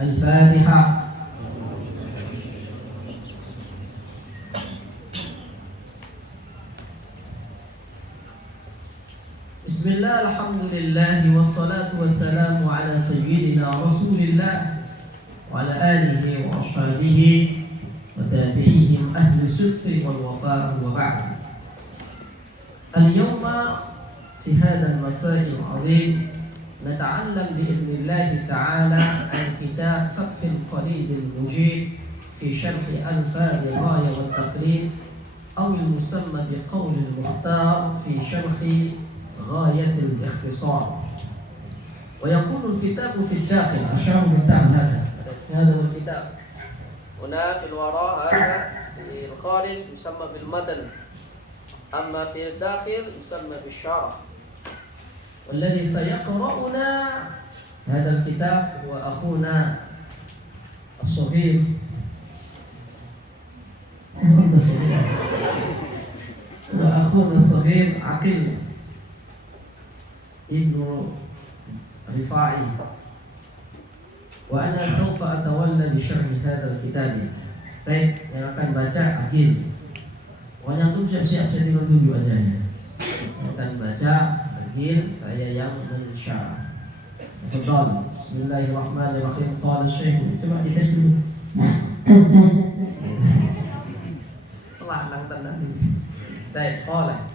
Al-Fatihah. Bismillah, alhamdulillah, wassalatu wassalamu ala sayyidina Rasulillah wa ala alihi wa ashabihi wa tabi'ihim ahli sidqi wal wafa wa ba'd. Al-yawma fi hadha al-masai' al-'azim nata'allam bi'idhnillahi ta'ala an kitab Fath al-Qalid al-Mujid fi syarh Alfaz al-Ghaya wa al-Taqrib aw al-musamma biqawl al-Mukhtar fi syarh غاية الاختصار. ويقول الكتاب في الداخل أشار بالتعب هذا هو الكتاب. هنا في الوراء هذا في الخارج يسمى بالمتن، أما في الداخل يسمى بالشرح. والذي سيقرأنا هذا الكتاب هو أخونا الصغير وأخونا الصغير عقيل Ibnu Rifai, wa ana sawfa atawalla bi syarhi hadzal kitab. Baik, yang akan baca Agil. Wanya tuh siap-siap, saya tinggal tunjuk aja ya. Yang akan baca Agil, saya yang mensyarah. Tafadhal. Bismillahirrahmanirrahim. Qala Syekh. Coba dites dulu. Tes. Pelan tenang. Baik, qala.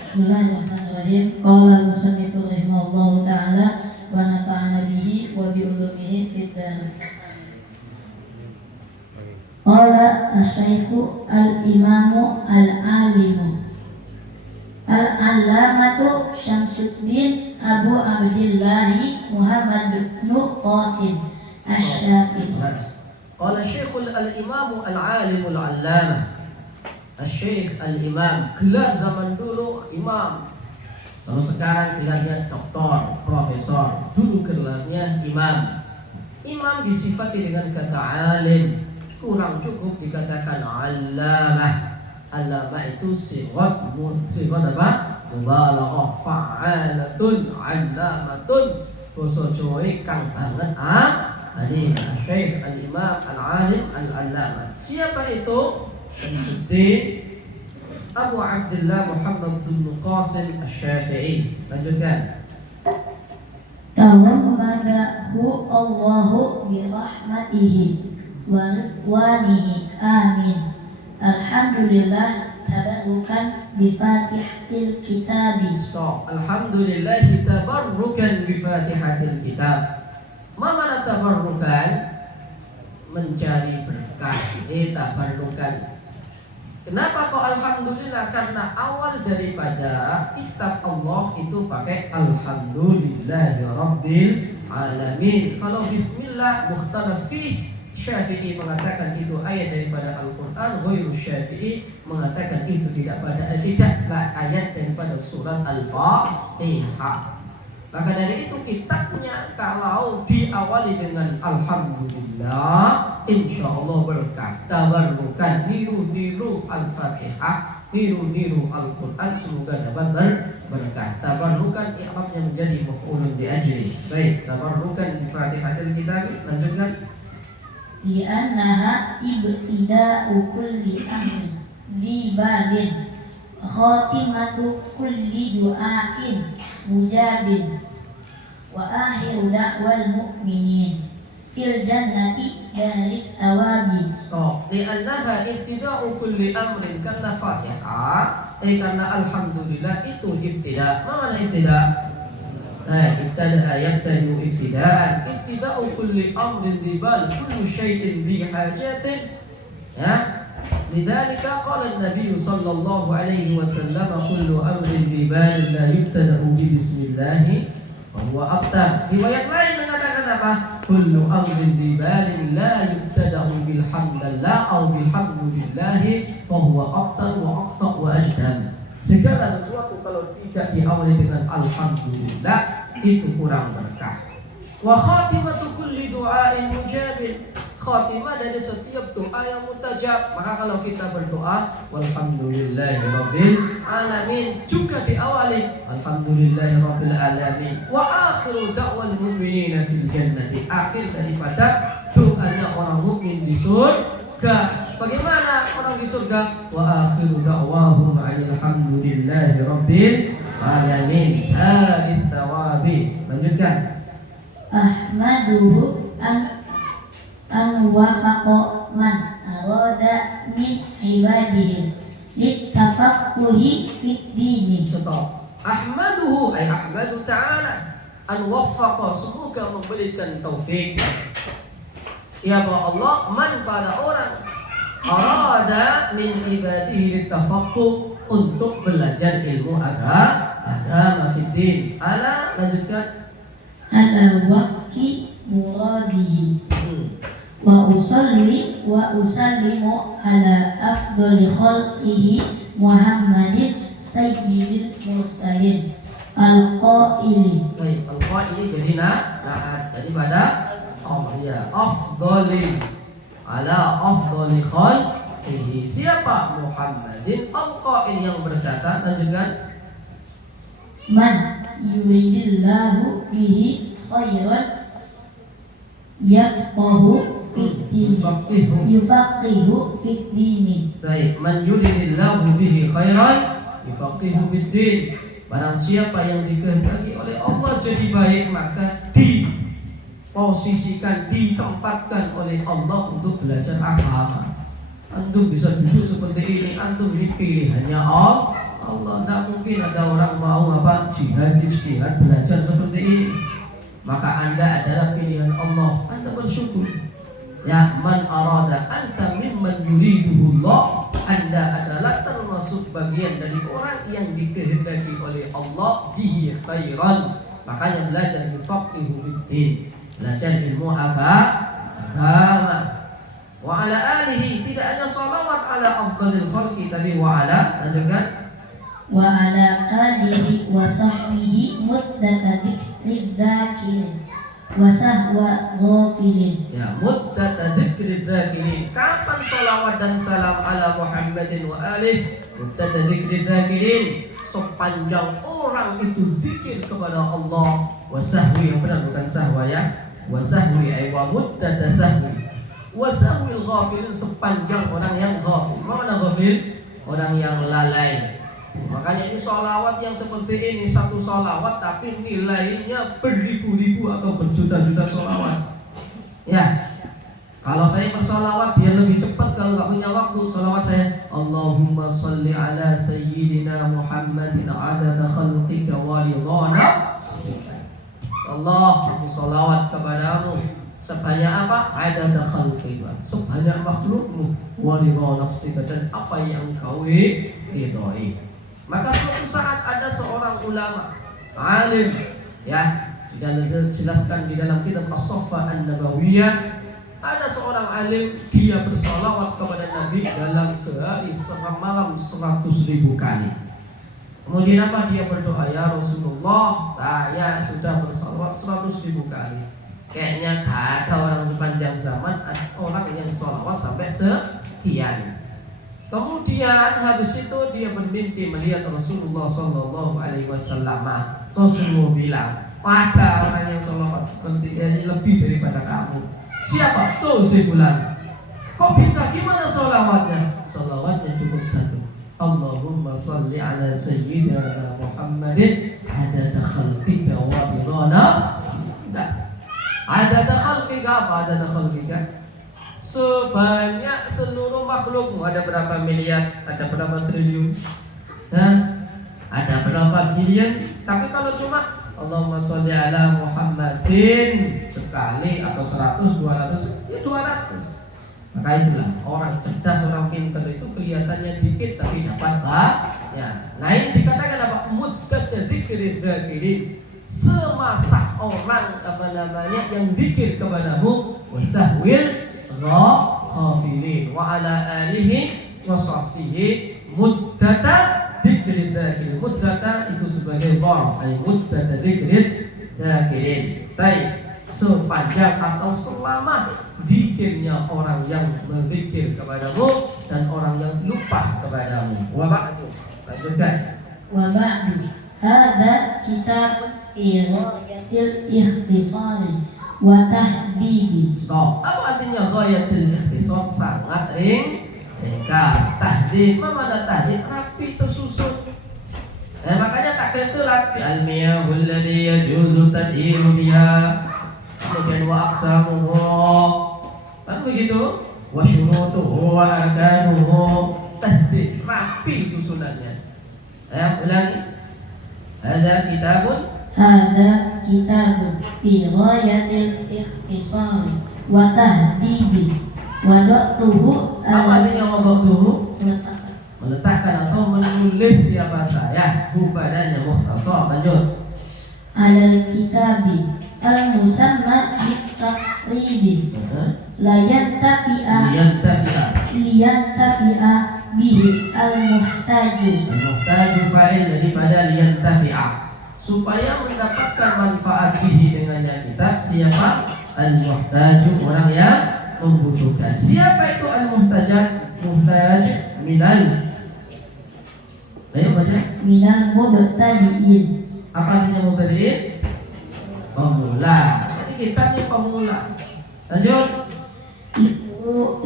Bismillahirrahmanirrahim. Qala al-musannif rahimahullahu ta'ala wa nafa'ana bihi wa bi ulumihi fid dar. Qala asy-syaikhu al-imamu al-alimu al-allamatu Syamsuddin Abu Abdillah Muhammad bin Qasim Asy-Syafi'i. Qala asy-syaikhu al-imamu al-alimu al-allamah Syekh Al-Imam. Gelar zaman dulu imam. Kalau sekarang gelarnya doktor, profesor. Dulu gelarnya imam. Imam disifati dengan kata alim. Kurang cukup dikatakan allamah. Allamah itu sigat apa? Mubalaghah, fa'alatun, allamatun. Basa Jawa kang banget alim. Syekh Al-Imam Al-Alim Al-Allamah. Siapa itu? Syamsuddin Abu Abdullah Muhammad bin Qasim Asy-Syafi'i. Lanjutkan. Tawammadahu Allahu bi rahmatihi wa ridwanihi. Amin. Alhamdulillah tabarrukan bi Fatihatil Kitab. Stop. Alhamdulillah tabarrukan bi Fatihatil Kitab. Ma mana tabarrukan? Mencari berkah. Tabarrukan. Kenapa kok alhamdulillah? Karena awal daripada kitab Allah itu pakai alhamdulillahi rabbil alamin. Kalau bismillah mukhtalaf fih, Syafi'i mengatakan itu ayat daripada Al-Qur'an, ghairu Syafi'i mengatakan itu tidaklah ayat daripada surat Al-Fatihah. Maka dari itu kitabnya kalau diawali dengan alhamdulillah, insya Allah berkah. Tabarrukan, niru Al-Fatihah, niru Al-Quran, semoga dapat berkah. Tabarrukan i'rabnya menjadi maf'ulun bi ajli. Baik, tabarrukan bi Fatihatil Kitab. Lanjutkan. Di annaha ibtida'u kulli amri li balin khatimatu kulli du'ain mujabin wa akhiru da'wal mu'minin fil jannati dari thawabi. Li'annaha ibtida'u kulli amrin, karena Fatihah karena alhamdulillah itu ibtida'. Mana ibtida'? Ibtada'a yabtadi'u ibtida'an. Ibtida'u kulli amrin dibal kullu syai'in di hajatin. لذلك قال النبي صلى الله عليه وسلم كل أمر ببال لا يبتدأ بسم الله وهو أبتر. Riwayat lain mengatakan apa? Kullu amrin bibalin la yubtada'u bilhamdulillah atau bilhamdulillah fahuwa abtar wa aqta wa ajdam. Segala sesuatu kalau tidak diawali dengan alhamdulillah itu kurang berkah. Wa khatimatu kulli du'ain mujabin. Khatimah dari setiap doa yang mustajab. Maka kalau kita berdoa walhamdulillahirabbil alamin juga diawali alhamdulillahirabbil alamin wa akhiru da'wal mu'minina fil jannati. Akhir daripada terhadap doanya orang mukmin di surga. Bagaimana orang di surga? Wa akhiru da'wahum alhamdulillahi rabbil alamin. Hadits thawabi. Lanjutkan. Ahmaduhu an wafaqa man arada min ibadihi littafaqquhi fid dini. Stop. Ahmaduhu ay ahmadu ta'ala an waffaqa, semoga memberikan taufik. Siapa Allah? Man, pada orang arada min ibadihi littafaqquh, untuk belajar ilmu agama fiddin. Ala, lanjutkan. Ala wafqi muradihi wa usalli wa usallimu ala afdali khalqihi Muhammadin sayyidil mursalin al-qaili. Baik, al-qaili jadi na'at. Jadi pada afdali ala afdali khalqihi. Siapa? Muhammadin al-qail, yang berkata. Lanjutkan. Man yuridillahu bihi khairan yafqahu fid din yufaqihu fid dini. Baik, man yuridillahu bihi khairan yufaqihu fid din. Barang siapa yang dikehendaki oleh Allah jadi baik, maka diposisikan, ditempatkan oleh Allah untuk belajar agama. Antum bisa duduk seperti ini, antum ini pilihannya Allah. Tidak mungkin ada orang mau jihad belajar seperti ini. Maka Anda adalah pilihan Allah. Anda bersyukur. Ya, man arada anta mimman yuriduhullah. Anda adalah termasuk bagian dari orang yang dikehendaki oleh Allah bihi khairan. Makanya belajar yufaqihu fiddin, belajar ilmu agama. Wa ala alihi, tidak hanya salawat ala afdalil khalqi, tapi wa ala, lanjutkan. Wa ala alihi wa sahbihi muddata dzikri dzakirin wa sahwa ghafilin. Ya, muddata dzikri dzakirin. Kapan salawat dan salam ala Muhammadin wa alihi? Muddata dzikri dzakirin, sepanjang orang itu zikir kepada Allah. Wa sahwi, yang benar bukan sahwa ya. Wa sahwi ay wa muddata sahwi. Wa sahwi ghafilin, sepanjang orang yang ghafil. Mana ghafil? Orang yang lalai. Makanya ini sholawat yang seperti ini, satu sholawat tapi nilainya beribu-ribu atau berjuta-juta sholawat. Ya, kalau saya bersolawat biar lebih cepat, kalau nggak punya waktu sholawat saya Allahumma sholli ala sayyidina Muhammadin adada khalqika wa ridha nafsika. Allah, aku sholawat kepadamu sebanyak apa? Adada khalqika, sebanyak makhlukmu, wa ridha nafsika, dan apa yang kau ridhoi. Maka suatu saat ada seorang ulama alim, ya, dan dijelaskan di dalam kitab As-Saffah An-Nabawiyah, ada seorang alim, dia bersolawat kepada Nabi dalam sehari semalam 100.000 kali. Kemudian apa? Dia berdoa, ya Rasulullah, saya sudah bersolawat 100.000 kali. Kayaknya gak ada orang sepanjang zaman orang yang solawat sampai sekian. Kemudian habis itu dia bermimpi melihat Rasulullah Sallallahu Alaihi Wasallam. Rasulullah bilang, ada orang yang sholawat seperti ini lebih daripada kamu. Siapa? Tuh si fulan. Kok bisa? Gimana sholawatnya? Sholawatnya cukup satu. Allahumma salli ala sayyidina Muhammadin adada khalqika wa ridha nafsika. Adada khalqika apa? Adada khalqika, sebanyak seluruh makhlukmu. Ada berapa miliar? Ada berapa triliun? Nah, ada berapa bilion? Tapi kalau cuma Allahumma sholli ala Muhammadin sekali atau 100, 200, ya 200. Maka itulah orang cerdas, orang pintar itu kelihatannya dikit tapi dapat banyak. Nah, ini dikatakan apa? Muddat dzikri dzakirin, semasa orang yang zikir kepadamu, wasahwil ghafilin, wa ala alihi wa sahbihi muddata dzikri dzakirin. Muddata itu sebagai dharf, ay muddata dzikri dzakirin. Baik, sepanjang atau selama zikirnya orang yang berzikir kepadamu dan orang yang lupa kepadamu. Wa ba'du, lanjutkan. Wa ba'du, hadza kitab fi ghayatil ikhtisari wa tahdibi. Stop. Apa artinya ghayatul ikhtisar? Sangat ringkas. Tahdid, mana tahdid? Rapi, tersusun. Makanya taklid itu rapi. Al-miyahul ladzi yajuzu tadhiru biha. Kemudian wa aqsamuhu. Kan begitu? Wa syurutuhu wa arkanuhu. Tahdid, rapi susunannya. Ulangi. Ada kitabun fi ghayatil ikhtisar wa tahdibi wa da'tuhu. Apa artinya wada'tuhu? Meletakkan atau menulis siapa saya padanya mukhtasar. Lanjut. Alal kitabi al musamma bitaqribi la yantafi'a bihi al muhtaju. Al-muhtaju fa'il daripada liyantafi'a, supaya mendapatkan manfaat bihi dengannya kitab siapa? Al-muhtaju, orang yang membutuhkan. Siapa itu al-muhtajat? Muhtaj minal, ayo baca, minal mubtadi'in. apa artinya mubtadi'in? Pemula. Ini kitabnya pemula. Lanjut.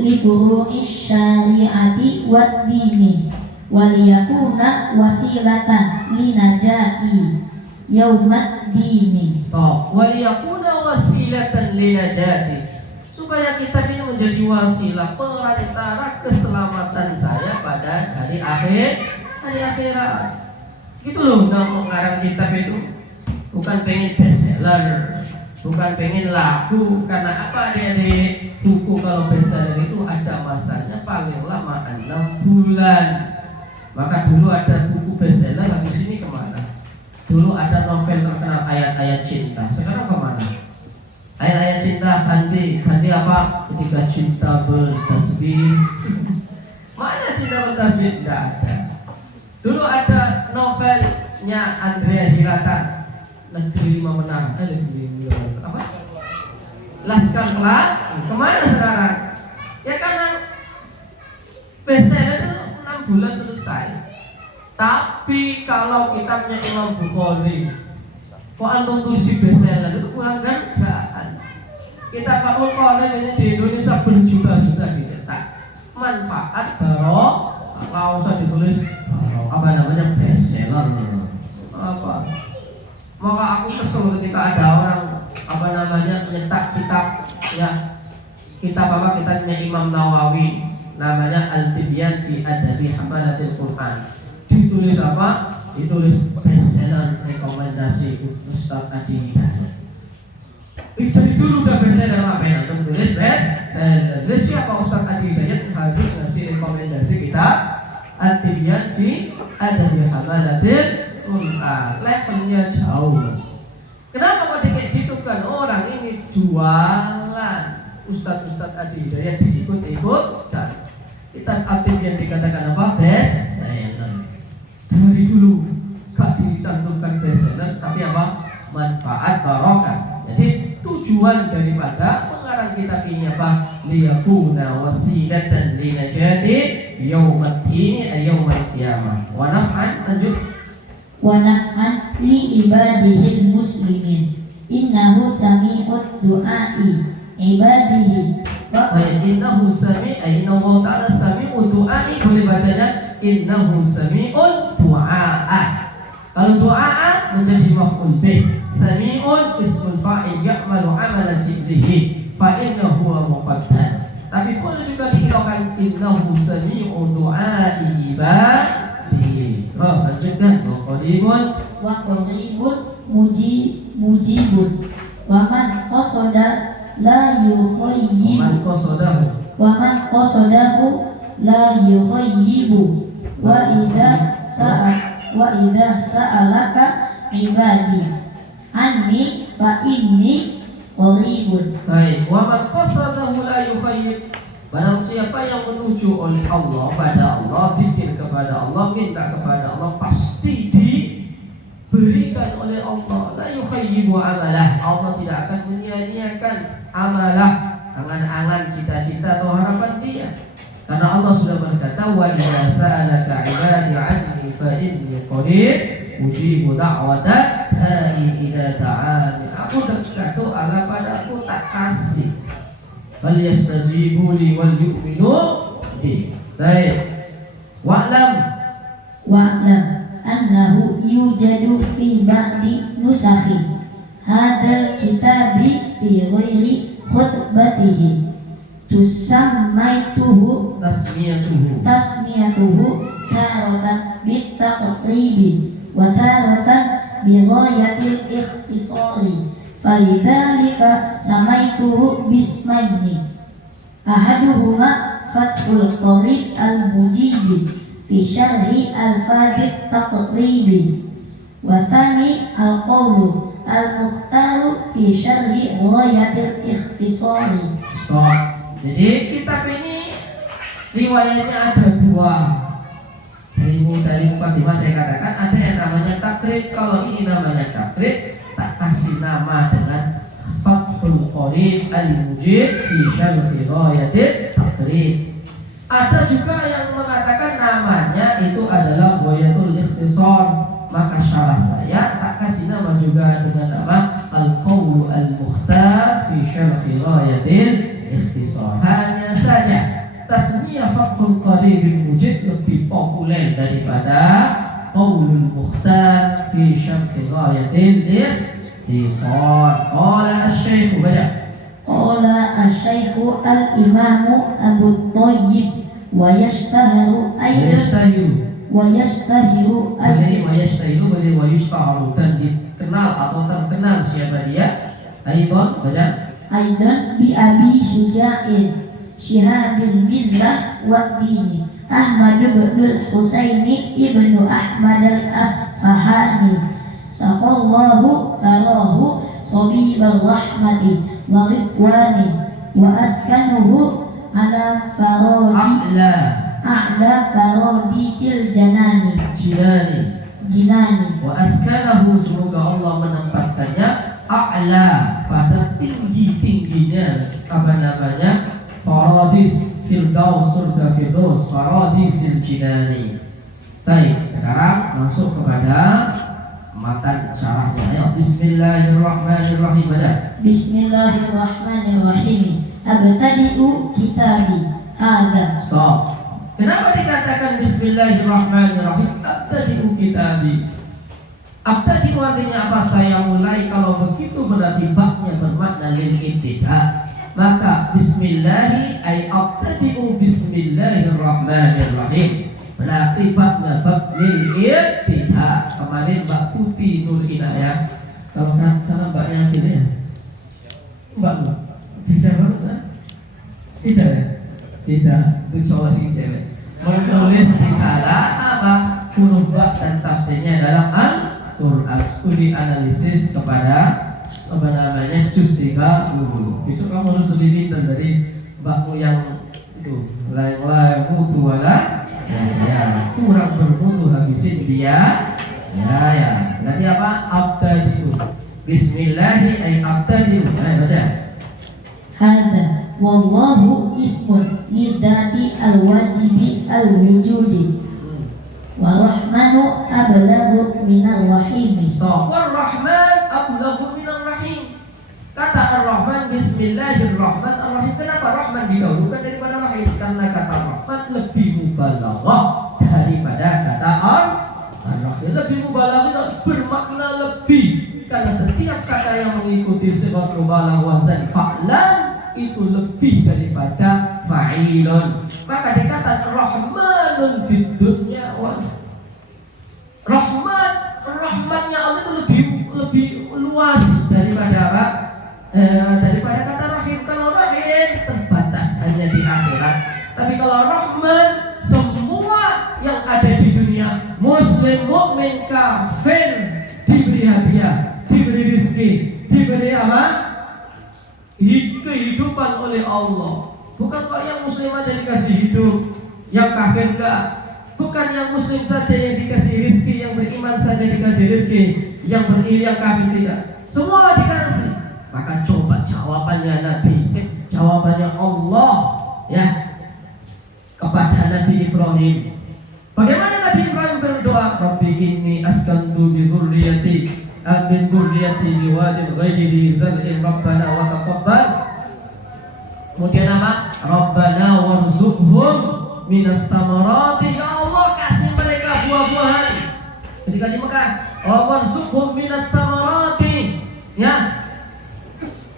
Li furu'i syari'ati wad dini waliyakuna wasilatan linajati yaumat dini. Stop. Waliyakuna wasilatan linajati, supaya kitab ini menjadi wasilah perantara keselamatan saya pada hari akhirat. Gitu loh, mengarang kitab itu bukan pengen bestseller, bukan pengen laku. Karena apa adik-adik? Buku kalau bestseller itu ada masanya paling lama 6 bulan. Maka dulu ada buku bestseller, habis ini kemana? Dulu ada novel terkenal ayat-ayat cinta, sekarang kemana? Ayat-ayat cinta ganti apa? Ketika cinta bertasbih. Mana cinta bertasbih? Tidak ada. Dulu ada novelnya Andrea Hirata, Negeri 5 Menara. Apa? Laskar Pelangi. Kemana sekarang? Ya karena bestseller itu 6 bulan selesai. Tapi kalau kitabnya Imam Bukhari, kok antum tulis bestseller, itu kurang kerjaan. Kitab Fathul Qorib ini di Indonesia berjuta-juta dicetak. Manfaat kalau usah ditulis apa namanya bestseller. Apa? Maka aku kesel ketika ada orang apa namanya nyetak kitabnya Imam Nawawi, namanya Al-Tibyan fi Adabi Hamalatil Quran. Ditulis apa? Ditulis bestseller rekomendasi Ustaz Adi Hidayat. Dari dulu udah bestseller, ngapain antum tulis bestseller? Siapa Ustaz Adi Hidayat harus ngasih rekomendasi kitab Al-Tibyan fi Adabi Hamalatil Quran. Levelnya jauh. Kenapa kok kayak gitu kan? Orang ini jualan. Ustadz Adi Hidayat diikut-ikutkan. Kitab Al-Tibyan dikatakan apa? Bestseller. Dari dulu gak dicantumkan bestseller, tapi apa? Manfaat barokah. Jadi tujuan daripada pengarang kitab ini apa? Liyakuna wasilatan linajati yaumaddin yaumal qiyamah. Wa naf'an, lanjut. Wa naf'an li ibadihil muslimin innahu sami'ud du'ai ibadihi. Innahu innahu ta'ala sami'ud du'ai. Boleh bacanya innahu sami'ud du'a'a. Kalau du'a'a menjadi maf'ul bih, sami'un ismul fa'il ya'malu 'amalan fi'lihi fa innahu muqaddar. Tapi boleh juga dikatakan innahu sami'ud du'ai ibadihi. Terus lanjutkan. Wa qaribun mujibun wa man qasada la yukhayyibu wa man qasadahu la yukhayyibu wa idza sa'alaka ibadi anni fa inni qaribun. Baik, wa man qasadahu la yukhayyib. Barang siapa yang menuju oleh Allah pada Allah, zikir kepada Allah, minta kepada Allah, pasti diberikan oleh Allah. La yukhayyibu amalah. Allah tidak akan menyia-nyiakan amalah, angan-angan, cita-cita atau harapan dia. Karena Allah sudah berkata, wa idza sa'alaka 'ibadi 'anni fa inni qarib ujibu da'wata da'i idza da'ani. Aku dekat doa padaku tak kasih. Fal yastajibu li wal yu'minu bi. Baik. Wa'lam annahu yujadu fi ba'di nusakhi hadzal kitabi fi ghairi khutbatihi tusammaituhu tasmiyatuhu taratan bitaqribi wa taratan bi ghayatil ikhtisari falidzalika samaituhu bismaini ahaduhuma fathul qarib al-mujibi fi syarhi al-fadid taqribi wa thani al-qawlu al-mukhtaru fi syarhi ghayatil ikhtisari. Jadi kitab ini riwayatnya ada dua. Dari mukadimah saya katakan ada yang namanya takrib. Kalau ini namanya takrib, tak kasih nama dengan Fathul Qarib al-Mujib fi syarhi ghayatil takrib. Ada juga yang mengatakan namanya itu adalah Ghayatul Ikhtisar, maka syarah saya tak kasih nama juga dengan nama Al-Qawlu Al-Mukhtar fi syarhi Ghayatil Ikhtisar. Hanya saja tasmiyah Fathul Qarib al-Mujib lebih populer daripada Qawlul Mukhtar fi syarhi Ghayatil Ikhtisar. Qala asy-Syaikh Qala asy-Syaikh al-Imamu Abu Thayyib wa yashtahiru dan dikenal atau terkenal siapa dia? Aidan bi Abi Syuja'in Syihabil Billah wa Dini Ahmad bin Husaini ibnu Ahmad al-Asfahani saqallahu tharahu sabibar rahmati wa ridwani wa askanuhu ala farodi a'la farodisil jinani wa askanahu, semoga Allah menempatkannya a'la, pada tinggi-tingginya farodis firdaus, surga firdaus, farodisil jinani. Baik, sekarang masuk kepada matan syarahnya. Ayo, Bismillahirrahmanirrahim. Bismillahirrahmanirrahim. Abtadi'u kitabi hadza. Stop. Kenapa dikatakan Bismillahirrahmanirrahim? Abtadi'u kitabi. Abtadi'u artinya apa? Saya mulai. Kalau begitu berarti baknya bermakna lil ibtida. Maka Bismillahi ay abtadi'u Bismillahirrahmanirrahim. Berarti baknya bak lil ibtida. Kemarin Mbak Putih Nur Inayah. Kalau kan salah mbaknya akhirnya ya? Mbak tidak banget kan? Tidak ya? Tidak, itu cowok sing cewek. Menulis risalah apa? Huruf bak dan tafsirnya dalam Al-Quran. Studi analisis kepada sebenarnya juz 30. Besok kamu harus lebih pintar dari mbakmu yang itu lain mutu wala ya kurang bermutu habisin dia ya. Berarti apa? Abtadi'u. Bismillahi ay abtadi'u. Ayo baca. Hadza wallahu ismun lidzati al-wajibi al-wujudi wa rahmanu ablaghu minar rahim. Ar-Rahman ablaghu minar rahim. Kata Ar-Rahman Bismillahirrahmanirrahim. Kenapa Rahman didahulukan daripada Rahim? Karena kata Rahman lebih mubalaghah daripada kata Ar-Rahim. Lebih mubalaghah, bermakna lebih. Karena setiap kata yang mengikuti sifat mubalaghah wazan fa'lan itu lebih daripada fa'ilun. Maka dikatakan Rahmanun fid dunya wal Rahman, rahmatnya Allah itu lebih luas daripada apa? Daripada kata rahim. Kalau rahim terbatas hanya di akhirat. Tapi kalau Rahman, semua yang ada di dunia, muslim, mukmin, kafir, diberi hadiah, diberi rezeki, diberi apa? Kehidupan oleh Allah. Bukan kok yang muslim aja dikasih hidup, yang kafir enggak. Bukan yang muslim saja yang dikasih rezeki, yang beriman saja dikasih rezeki, yang yang kafir tidak. Semua dikasih. Maka coba jawabannya Nabi, jawabannya Allah ya kepada Nabi Ibrahim. Bagaimana Nabi Ibrahim berdoa? Rabbi inni askantu min dzurriyyati biwadin ghairi dzi zar'in rabbana wa taqabbal. Kemudian apa? Rabbana warzuqhum minats tsamarati. Ya Allah, kasih mereka buah-buahan. Ketika di Mekah, warzuqhum minats tsamarati. Ya.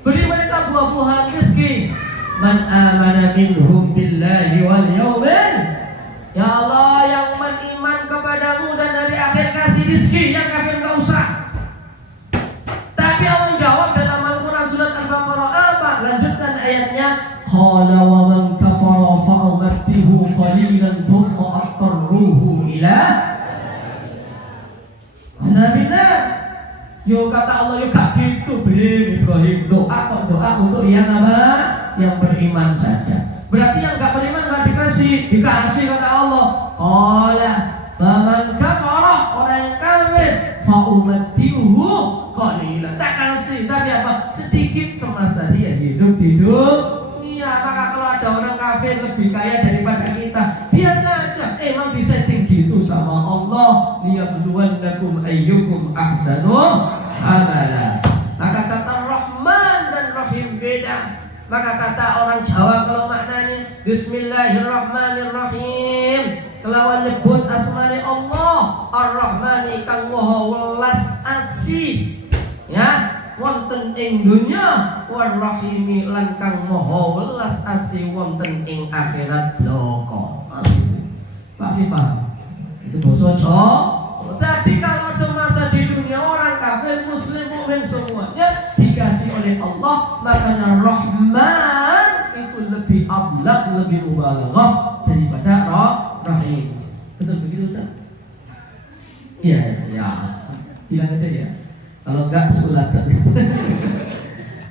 Beri mereka buah-buahan rezeki. Man amana minhum billahi wal yaumil. Ya Allah, yang beriman kepadamu dan hari akhir kasih rezeki, yang kafir enggak usah. Tapi Allah jawab dalam Al-Qur'an surat Al-Baqarah apa? Lanjutkan ayatnya. Qala wa man kafara fa umattihu qalilan thumma aqarruhu ila azabillah. Yo kata Allah, yo gak gitu Ibrahim. Doa untuk yang apa? Yang beriman saja. Berarti yang gak beriman gak dikasih kata Allah. Qala faman kafara, orang yang kafir, fa umattihu qalilan, tak kasih tapi apa? Sedikit semasa dia hidup di dunia. Maka kalau ada orang kafir lebih kaya daripada kita, biasa aja. Emang disetting gitu sama Allah, liyabluwannakum ayyukum ahsanu amala. Maka kata Rahman dan Rahim beda. Maka kata orang Jawa kalau maknanya Bismillahirrahmanirrahim, kelawan nyebut asmane Allah Ar-Rahmani kang maha welas asih, ya, wonten ing dunya, War-Rahimi lan kang maha welas asih wonten ing akhirat bloko. Pak Fifa, itu basa Jawa. Tadi kalau semasa di dunia orang kafir, muslim, mukmin semuanya dikasih oleh Allah, makanya Rahman itu lebih ablaq, lebih mubalaghah daripada Rahim. Betul begitu Ustaz? Iya, ya. Bilang aja ya. Kalau enggak sekolah.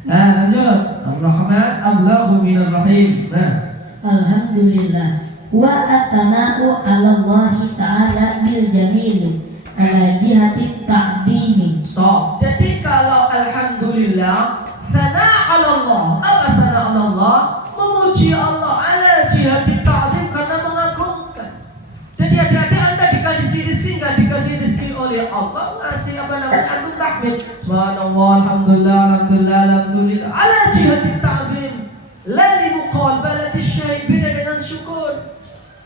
Nah, lanjut. Ar-Rahman ablahu minal Rahim. Nah, Alhamdulillah wa atsana'u 'ala Allah ta'ala bil jamil ala jihati ta'dimi. stop. Jadi kalau alhamdulillah, sana 'ala Allah. Apa sana 'ala Allah? Memuji Allah ala jihati ta'dim, karena mengagungkan. Jadi adik-adik Anda dikasih rezeki, enggak dikasih rezeki oleh Allah, ngasih apa namanya? Antum tahmid. Subhanallah, alhamdulillah, alhamdulillah, alhamdulillah. Ala jihati ta'dim. La li muqabalati syai', beda dengan syukur.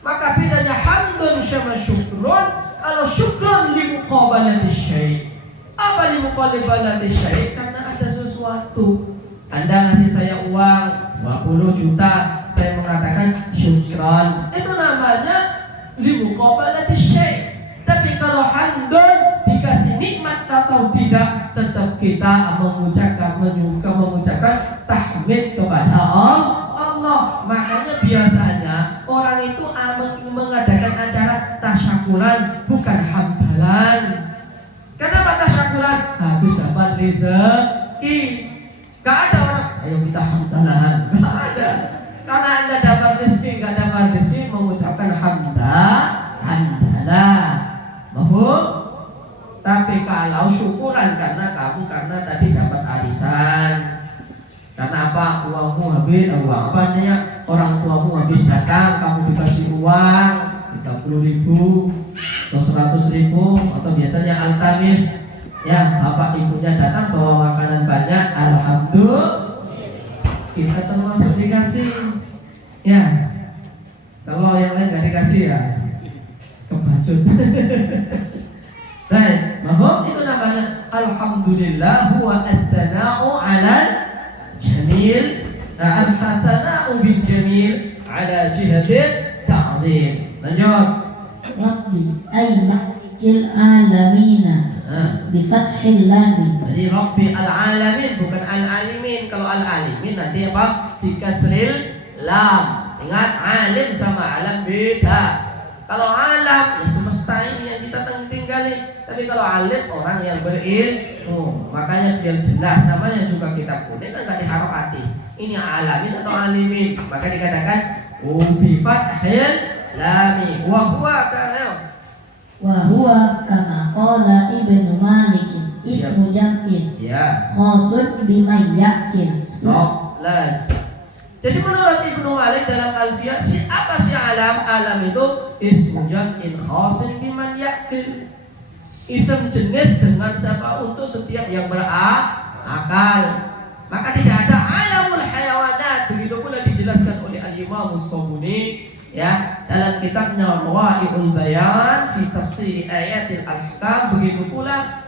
Maka bedanya hamdun sama syukrun. Kalau syukrun li muqabalati syai'. Apa li muqabalati syai'? Karena ada sesuatu. Anda ngasih saya uang 20 juta, saya mengatakan syukran. Itu namanya li muqabalati syai'. Tapi kalau hamdun, dikasih nikmat atau tidak, tetap kita mengucapkan tahmid kepada Allah. Makanya biasanya orang itu mengadakan acara tasyakuran, bukan hamdalan. Kenapa tasyakuran? Habis dapat rezeki. Gak ada orang, ayo kita hamdalan. Gak ada. Karena Anda dapat rezeki, gak dapat rezeki, mengucapkan hamdalah. Mahfum? Tapi kalau syukuran karena tadi dapat arisan. Karena apa? Uangmu habis, apa namanya? Orang tuamu habis datang, kamu dikasih uang 30.000 atau 100.000, atau biasanya altamis. Ya, bapak ibunya datang bawa makanan banyak, alhamdulillah. Kita termasuk dikasih. Ya. Kalau yang lain nggak dikasih ya kebacut. Baik, mahfum, itu namanya alhamdulillah huwa at-tana'u 'alal jamil, al-hasana'u bil jamil 'ala jihati ta'zim. Lanjut. Rabbi ay malikil alamina bi fathil lam. Jadi Rabbi al-alamin, bukan al-alimin. Kalau al-alimin nanti apa? Dikasril lam. Ingat, alim sama alam beda. Kalau alam, ya semesta ini yang kita tinggali. Tapi kalau alim, orang yang berilmu. Makanya biar jelas, namanya juga kitab kuning kan gak diharokati. Ini alamin atau alimin. Maka dikatakan bi fathil lami. Wa huwa kama qala Ibnu Malik ismu jam'in. Ya. Khasun biman yakin. Stop. Jadi menurut Ibnu Malik dalam Alfiyah, apa sih alam? Alam itu ismu jam'in khasin biman yakil. Ism jenis dengan siapa? Untuk setiap yang berakal. Maka tidak ada alamul hayawanat. Begitu pula dijelaskan oleh Al-Imam As-Sabuni ya dalam kitabnya Rawa'iul Bayan fi tafsir ayatil ahkam. Begitu pula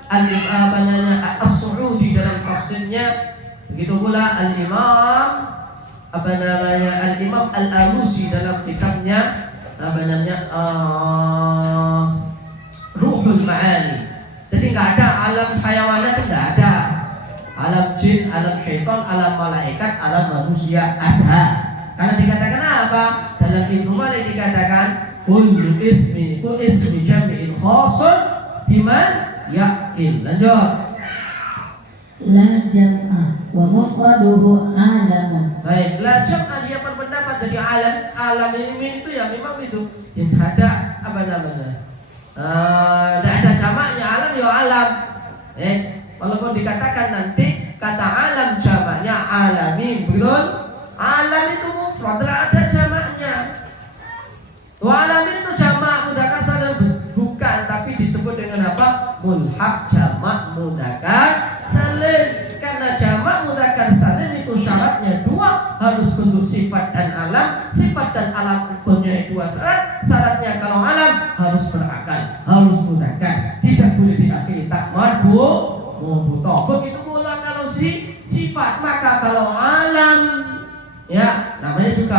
As-Su'udi dalam tafsirnya. Begitu pula Al-Imam Al-Alusi dalam kitabnya Ruhul Ma'ani. Jadi nggak ada alam hayawanat, tidak ada. Alam jin, alam syaitan, alam malaikat, alam manusia ada. Karena dikatakan apa? Dalam Ibnu Malik dikatakan kullu ismi jami'in khasun biman yaqil. Lanjut. La jam'ah wa mufraduhu alamun. Baik, la jam'ah dia berpendapat jadi alam ini itu ya memang itu yang ada tidak ada jamaknya alam ya alam. Walaupun dikatakan nanti kata alam jamaknya alamin, betul? Alam itu mufrad, tidak ada jamaknya. Alamin itu jamak mudzakkar salim bukan, tapi disebut dengan apa? Mulhaq jamak mudzakkar salim. Karena jamak mudzakkar salim itu syaratnya dua, harus bentuk sifat dan alam. Sifat dan alam punya dua syarat. Syaratnya kalau alam harus berakal, harus mudzakkar, tidak boleh diakhiri tak marfu. Begitu pula kalau sifat, maka kalau alam ya namanya juga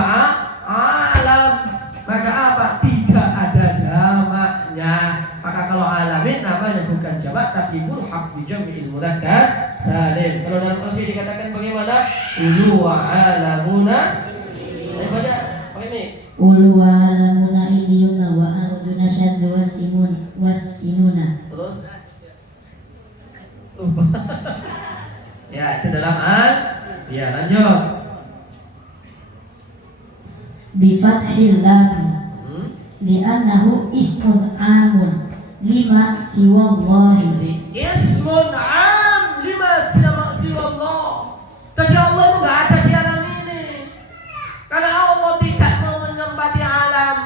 alam, maka apa? Tidak ada jamaknya. Maka kalau alamin namanya bukan jamak tapi mulhaq bi jam'il mudzakkar salim. Kalau dalam Al-Fiqh dikatakan bagaimana? Ulu wa alamuna. Saya baca pakai ini. Ulu wa alamuna iliyuna wa anuduna syaddu wasinuna. Terus ya itu dalam ya lanjut. Bi fathil lam li'annahu ismun amun lima siwallahi. Ismun am lima siwallah. Tadi Allah itu nggak ada di alam ini. Karena Allah tidak mau menempati alam.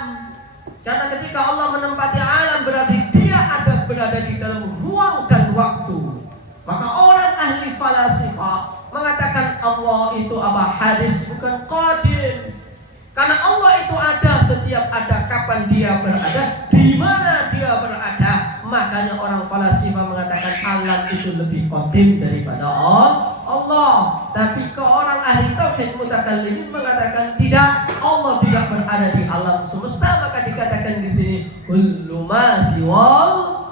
Karena ketika Allah menempati alam berarti dia ada berada di dalam ruang dan waktu. Maka orang ahli falasifah mengatakan Allah itu apa? Hadis bukan qadim. Karena Allah itu ada setiap ada kapan dia berada, di mana dia berada. Makanya orang falasifah mengatakan alam itu lebih qadim daripada Allah. Tapi ke orang ahli tauhid mutakallimin mengatakan tidak, Allah tidak berada di alam semesta. Maka dikatakan di sini kullu ma siwallah.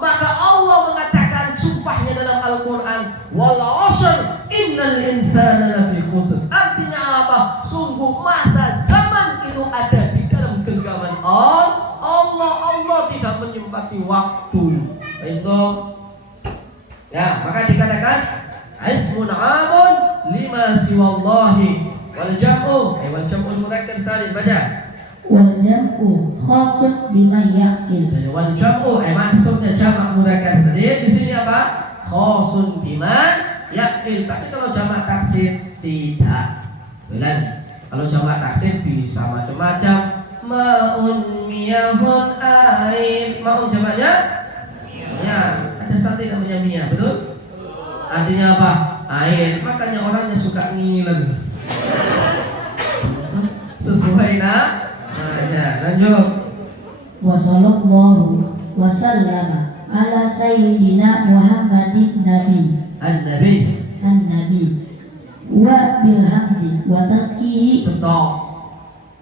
Maka Allah mengatakan sumpahnya dalam Al-Quran wal 'ashr innal insana lafi khusr. Artinya apa? Sungguh masa zaman itu ada di dalam genggaman Allah. Allah tidak menyempati waktu. Itu ya, maka dikatakan ismun amun lima siwallahi wal jam'u mudzakkar salim. Baca Wal jam'u khasun bima yaqil. wal jam'u maksudnya jamak mudzakkar salim di sini apa? Khasun bima yaqil. Tapi kalau jamak taksir tidak. Benar. Kalau jamak taksir bisa macam-macam. Ma'un miyahun air. Ma'un jamaknya? Ya, ada sate namanya miyah, betul? Artinya apa? Air. Makanya orangnya suka ngiler. Sesuai ya, lanjut. Wa sallallahu wa sallama ala sayyidina Muhammadin nabi an-nabi wa bil hamzi wa tarkihi. Stop.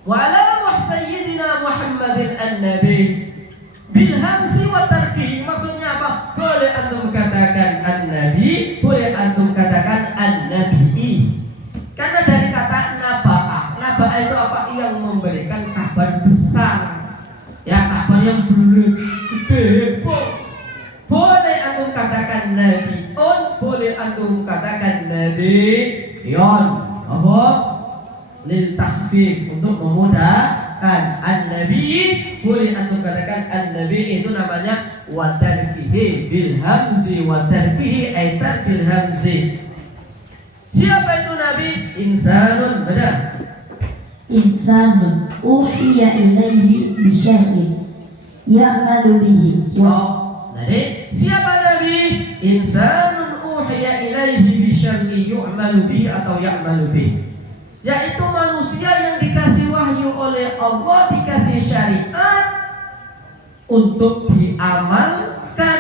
Wa ala sayyidina Muhammadin an-nabi bil hamzi wa tarkihi. Maksudnya apa? Boleh antum katakan an-nabi, boleh antum katakan an-nabi. Karena dari kata naba'ah itu apa? Yang memberikan kabar besar. Ya, kabar yang gede. Boleh antum katakan nabiun, boleh antum katakan nabiyon. Apa? Lil takhfif, untuk memudahkan. An-nabi boleh antum katakan an-nabi itu namanya wa tarkihi bil hamzi wa tarkihi ay tarkil hamzi. Siapa itu nabi? Insanun. Baca. Insanun uhiya ilaihi bi syar'in ya'malu bihi. Jadi siapa Nabi? Insanun uhiya ilaihi bisyarri yu'malu bihi atau ya'malu bihi, yaitu manusia yang dikasih wahyu oleh Allah, dikasih syariat untuk diamalkan,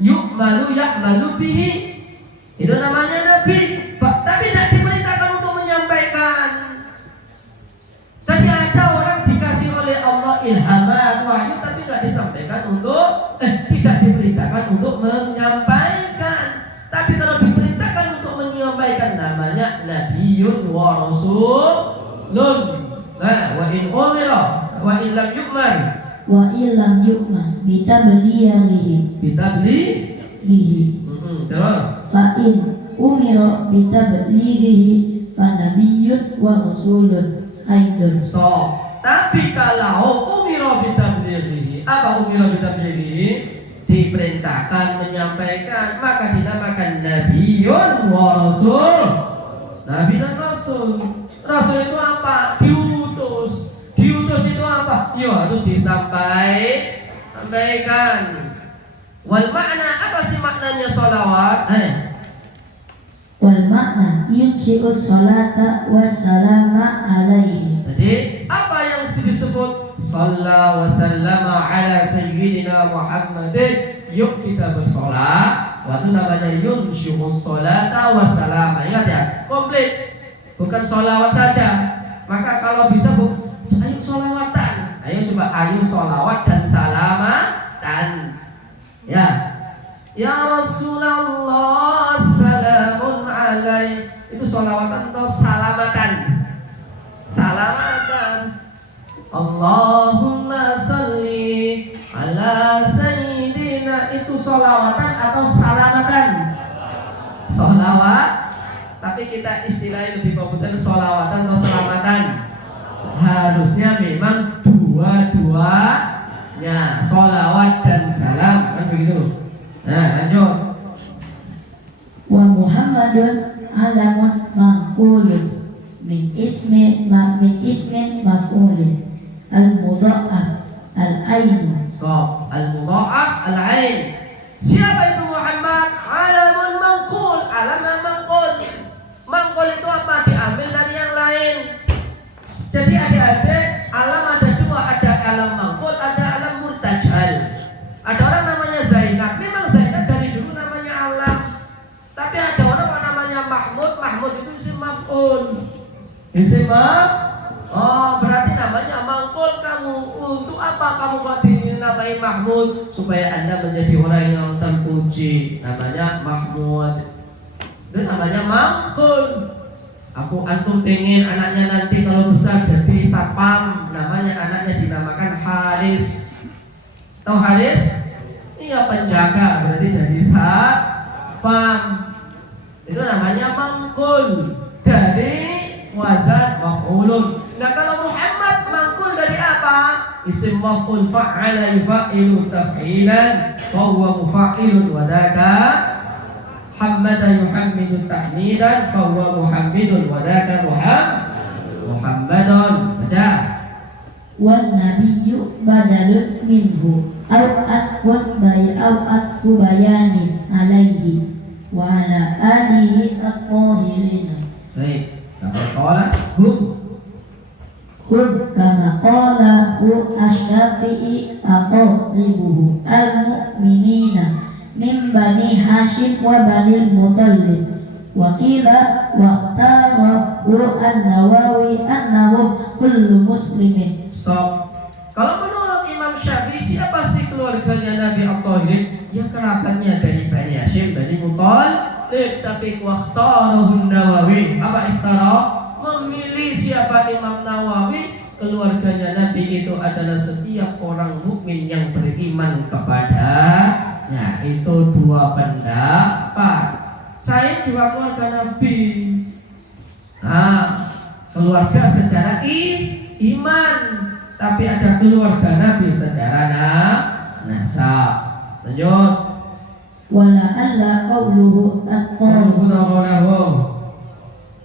yu'malu ya'malu bihi, itu namanya Nabi. Tapi tidak diperintahkan untuk menyampaikan. Tadi ada orang dikasih oleh Allah ilhamat wahyu, tapi tidak disampaikan untuk tidak diperintahkan untuk menyampaikan. Tapi kalau diperintahkan untuk menyampaikan, namanya Nabiyyun wa Rasulun. Nah, wa in umira wa in lam yu'mar wa illam yu'ma bitablighihi terus fa in umira bitablighihi fa nabiyyun wa rasulun aidan. stop. Tapi kalau umira bitablighihi, apa umira bitablighihi? Diperintahkan menyampaikan, maka dinamakan Nabiyyun wa Rasul. Nabi dan Rasul. Rasul itu apa? Diutus. Diutus itu apa? Ya harus disampaikan. Wal makna, apa sih maknanya sholawat? Wal makna yunshi'us sholata wassalama alaihi. Jadi apa yang disebut shalla wa sallama ala sayyidina Muhammadin? Yuk kita bersolat. Waktu namanya yunshi'us sholata wassalama. Ingat ya, komplit. Bukan sholawat saja. Maka kalau bisa ayo sholawatan. Ayo coba, ayo sholawat dan salamatan. Ya, ya Rasulullah salamun alaih. Itu sholawatan atau salamatan? Salamatan. Allahumma salli ala sayyidina. Itu sholawatan atau salamatan? Sholawat. Tapi kita istilahnya lebih populer sholawatan atau selamatan. Harusnya memang dua-duanya, sholawat dan salam, kan begitu. Nah, lanjut. Wa Muhammadun alamun maqulun min ismin maf'ulin al-mudha'af al-ain. Stop. Al-mudha'af al-ain. Siapa itu Muhammad? Alamun mangkul. Alam mangkul. Mangkul itu apa? Diambil dari yang lain. Jadi adik-adik, alam ada dua, ada alam mangkul, ada alam murtajal. Ada orang namanya Zainab, memang Zainab dari dulu namanya alam. Tapi ada orang namanya Mahmud, Mahmud itu isim maf'ul. Isim oh, berarti namanya mangkul kamu. Untuk apa kamu kok dinamai Mahmud? Supaya Anda menjadi orang yang terpuji. Namanya Mahmud. Itu namanya mangkul. Antum pengen anaknya nanti kalau besar jadi satpam, namanya anaknya dinamakan Haris. Tahu Haris? Iya, penjaga, berarti jadi satpam. Itu namanya mangkul dari wazan maf'ulun. Nah, kalau Muhammad mangkul dari apa? Isim maf'ul fa'ala yufa'ilu taf'ilan fa huwa mufa'ilun wa dzaka Hamada yuhammidu tahmidan fa huwa muhammidun wa dzaka Muhammadun. Baca. Wan nabiyyu badalun minhu au atfun bayanin alaihi wa ala alihi at-tahirin. Baik. Kama qala kama qala asy-Syafi'i aqribuhu al-mu'minina min bani Hashim wa bani Muttalib. Wakila waqtara an-Nawawi annahum kullu muslimin. Stop. Kalau menurut Imam Syafi'i, siapa sih keluarganya Nabi At-Tahirin? Ya kerabatnya dari Bani Hashim, Bani Muttalib. Tapi waqtarahu an-Nawawi. Apa ikhtara? Memilih siapa Imam Nawawi? Keluarganya Nabi itu adalah setiap orang mukmin yang beriman kepada. Nah, itu dua pendapat. Saya juga keluarga Nabi. Nah, keluarga secara iman, tapi ada keluarga Nabi secara nasab. Lanjut. Wala alla qawluhu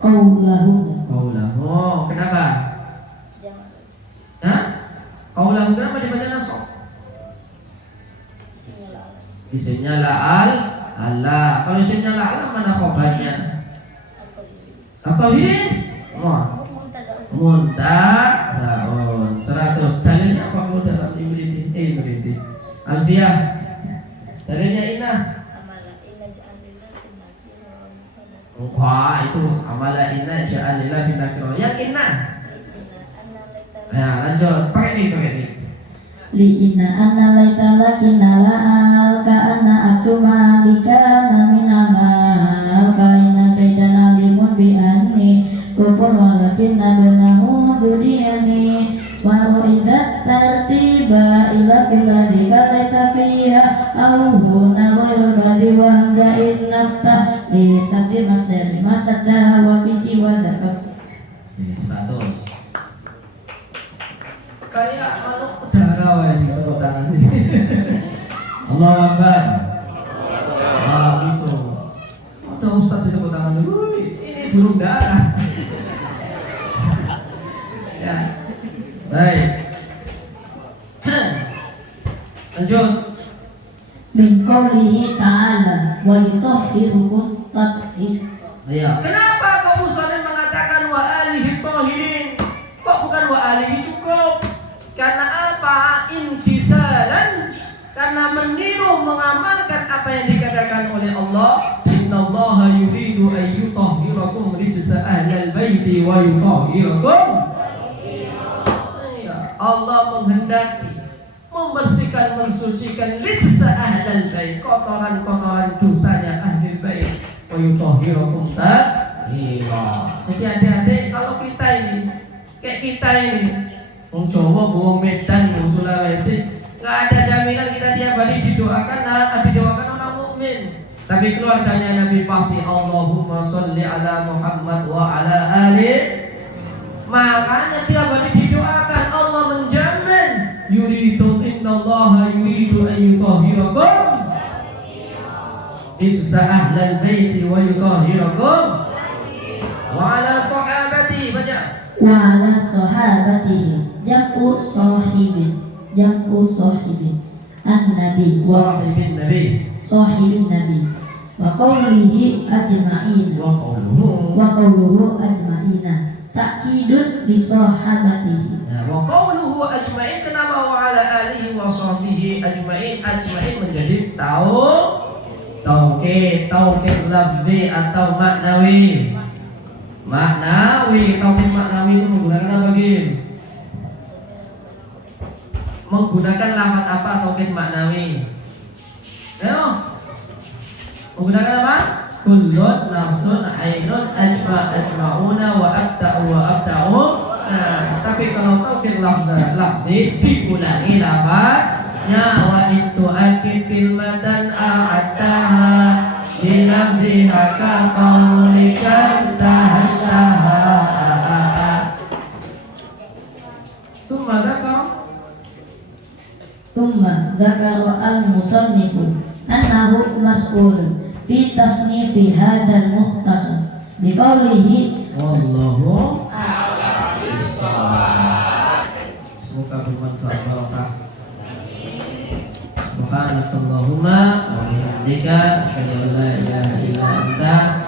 Qawlahu. Kenapa? Hah? Qawlahu kenapa dibaca nasab? Isimnya la'al Allah. Kalau isimnya la'al mana khobarnya? Atau ini? Muntazaun 100. Dalilnya apa kalau dalam imriti? Imriti Alfiah. Dalilnya inah. Wah, itu amala inna ja'alillah fi nakiro. Yang inah. Nah, lanjut. Pakai ini. Li inna anna laita lakina la'al ka anna aksuma likana min amal ka inna zaidan alimun bi anni kufur walakinna benahu dudiyani wa ru'idat tartiba ila fil ladhi kalaita fiha awhuna wa yulbadi wa hamzain nafta li sabdi masdari masadda wa fisi wa dakaks. Ini 100. Kayak makhluk darah ini tepuk tangan ini. Allahu Akbar. Ah, gitu. Ada ustaz di tepuk tangan dulu. Ini burung darah. Ya. Baik. Lanjut. Min qawlihi ta'ala wa yutahhirukum tathhir. Iya. Kenapa kau Musa mengatakan wa alihi tahirin? Kok bukan wa alihi cukup? Karena apa? Intisalan, karena meniru mengamalkan apa yang dikatakan oleh Allah. Innallaha yuridu an yutahhirakum rijsa ahlal baiti wa yutahhirakum. Allah menghendaki membersihkan, mensucikan rijsa ahlal bait, kotoran-kotoran dosanya ahli bait, wa yutahhirakum tathira. Jadi adik-adik, kalau kita ini kayak kita ini wong Jawa, wong Medan, wong Sulawesi, nggak ada jaminan kita tiap hari didoakan orang mukmin. Tapi keluarganya Nabi pasti Allahumma sholli ala Muhammad wa ala ali. Makanya tiap hari didoakan, Allah menjamin yuridu innallaha yuridu an yutahhirakum ijza ahlal baiti wa yutahhirakum wa ala sahabati. Baca Wa ala sahabatihi jam'u sahibin an-nabi wa sahibin nabi wa qawlihi ajma'in wa qawluhu ajma'ina ta'kidun li sahabatihi. Wa qawluhu ajma'in, kenapa wa ala alihi wa sahbihi ajma'in? Ajma'in menjadi taukid lafzi atau maknawi. Taukid maknawi itu menggunakan apa, Gim? Menggunakan lafaz apa taukid maknawi? Ayo. Menggunakan apa? Kullun nafsun ainun ajma'una wa abta'u. Nah, tapi kalau taukid lafzi diulangi lafaznya, wa itu akid kilmatan a'ataha bilafziha ka qawlikan tahasaha. Thumma dzakara al-musannifu annahu mas'ulun fi tasnifi hadzal mukhtasar bi qawlihi wallahu a'lam bissawab. Semoga bermanfaat barokah. Subhanakallahumma wa bihamdika asyhadu an la ilaha illa anta